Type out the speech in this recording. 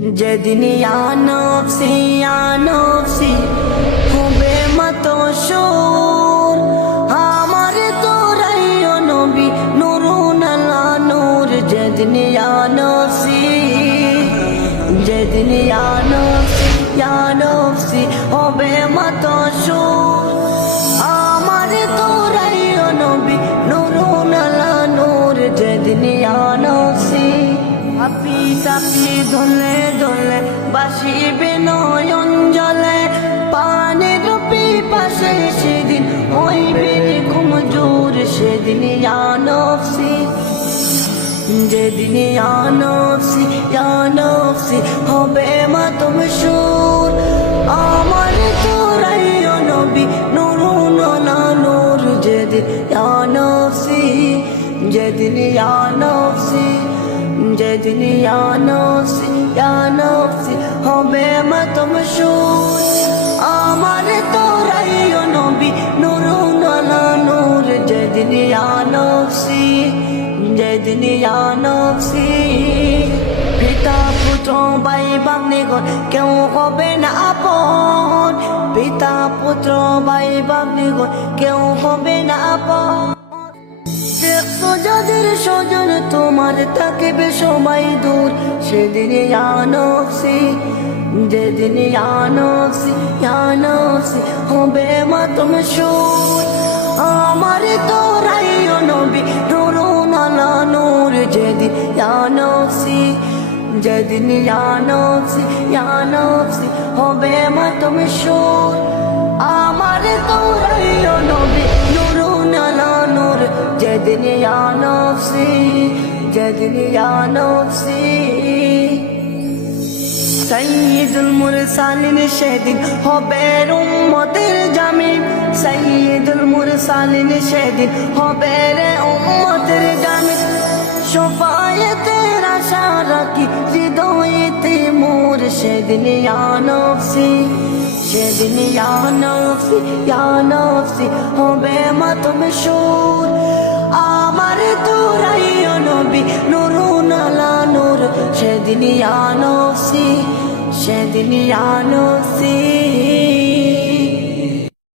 যেদিন আনফসি আনফসি, হবে মতো সুর আমার তোরাই নবী নুরুন আলা নূর। যেদিন আনফসি যেদিন আনফসি আনফসি, হবে মতো সুর আপি তাপি ধলে ধলে বাসিবে নয়ন জলে। পানের পাশে সেদিন হইবে ঘুম জোর, সেদিন আনফসি যেদিন আনফসি আনফসি হবে মা তুমি সুর। আমার তোরাই নবী নুরুন না নূর যেদিন আনফসি যেদিন আনফসি যেদিন আনফসি আনফসি হবে মা তুমি সুর আমার তোরাই নবী নুরুন না নূর যেদিন আনফসি যেদিন আনফসি পিতা, পুত্র, ভাই বাগনি গণ, কেউ হবে না আপন। পিতা, পুত্র, ভাই বাগনি গণ, কেউ হবে না আপন। যাদের স্বজন তোমার থাকবে সবাই দূর সেদিন আনফসি যেদিন আনফসি আনফসি হবে মা তুমি সুর। আমার তোরাই নবী নুরুন আলা নূর, যেদিন আনফসি যেদিন আনফসি আনফসি হবে মা তুমি সুর। আনফসি সৈয়দুল মুরসালিন সেদিন হবে উম্মতের জামিন সৈয়দুল মুরসালিন সেদিন হবে রে উম্মতের জামিন সফায়েতের আশা রাখি হৃদয়েতে মোর সেদিন আনফসি সেদিন আনফসি আনফসি হবে মা তুমি সুর আমার তোরাই নবী নূর সেদিন আনফসি সেদিন আনফসি